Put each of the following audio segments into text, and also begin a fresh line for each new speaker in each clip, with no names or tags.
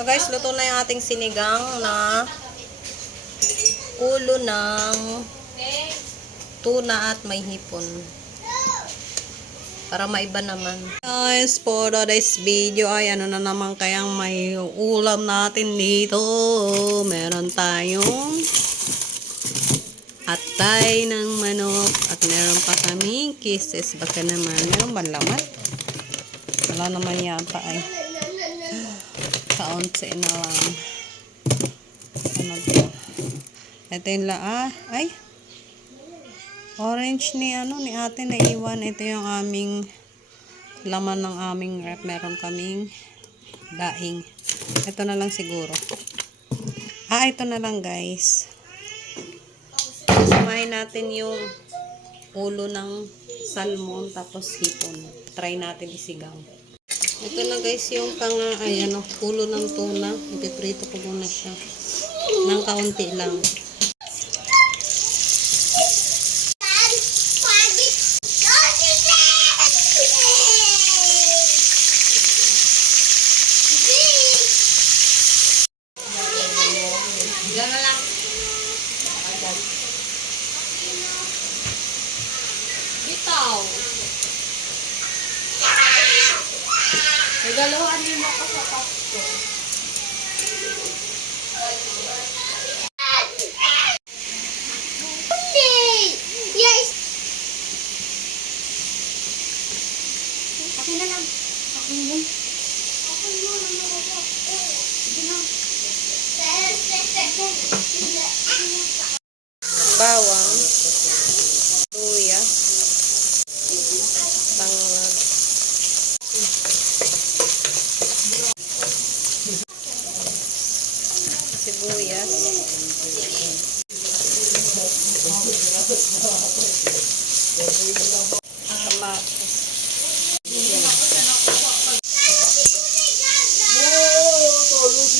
So guys, luto na yung ating sinigang na ulo ng tuna at may hipon. Para maiba naman. Guys, for today's video ay ano na naman kayang may ulam natin dito. Meron tayong atay ng manok at meron pa kaming kisses. Baka naman, meron ba laman? Wala naman yata ay. Kaunti na lang. Ano to? Ito yung la, ah, ay. Orange ni ano ni ate na iwan. Ito yung aming laman ng aming rep. Meron kaming daing. Ito na lang siguro. Ah, ito na lang guys. Samahin natin yung ulo ng salmon tapos hipon. Try natin isigaw. Ito na guys yung pang ay ano, ulo ng tuna. Ipiprito ko muna siya. Nang kaunti lang.
Regaluhan niyo ako sa Pasko.
Yes! Akin na lang. Akin lang. Akin mo, ano ko po? Sige na.
Bawang. Kamatis.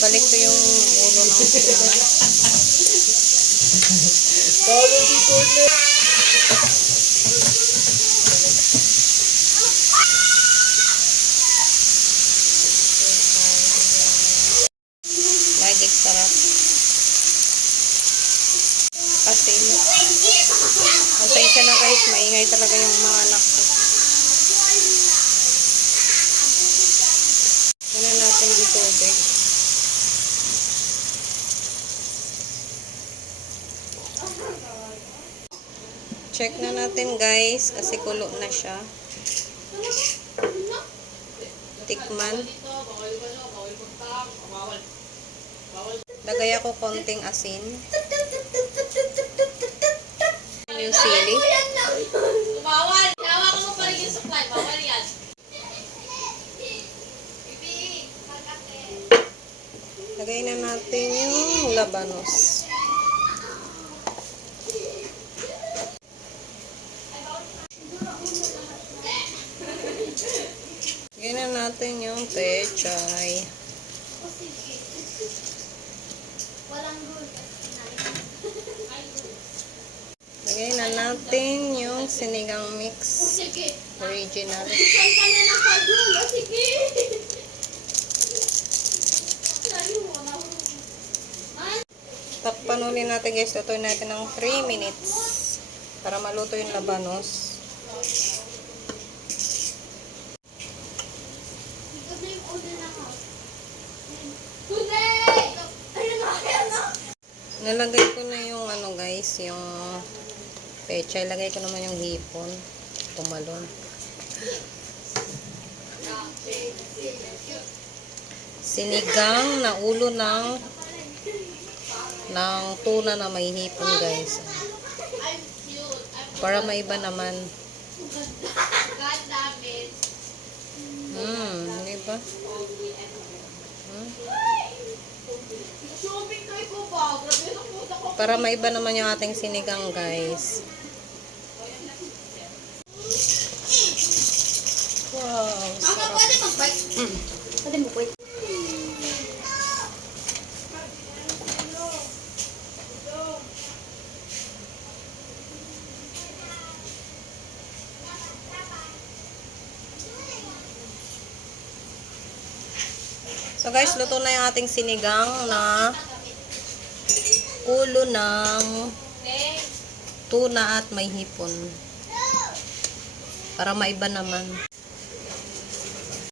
Balik ko yung ulo ng tuna. Magic sarap. Asin. Pasensya na guys, maingay talaga yung mga anak ko. Ganun natin yung tubig. Check na natin guys, kasi kulo na siya. Tikman. Lagay ako konting asin. Sili?
Bawal! Hawakan mo pa rin yung supply. Bawal yan.
Lagay na natin yung labanos. Lagay na natin yung pechay.
Walang
Lagay na natin yung sinigang mix. Original. Takpan ulit natin guys. Lutuin natin ng 3 minutes para maluto yung labanos.
Ikaw na yung order na ka. Today! Ayun na, ayun na.
Nalagay ko na yung ano guys, yung pecha. Ilagay ko naman yung hipon. Tumalon. Sinigang na ulo ng ng tuna na may hipon guys. Para maiba naman. Hmm, di ba? Hmm?
Shopping kayo ko ba? Grabe na puta ko.
Para maiba naman yung ating sinigang guys. Wow, sarap.
pwede mag-bite?
Mm.
Pwede mo bite?
So guys, luto na yung ating sinigang na ulo ng tuna at may hipon. Para maiba naman.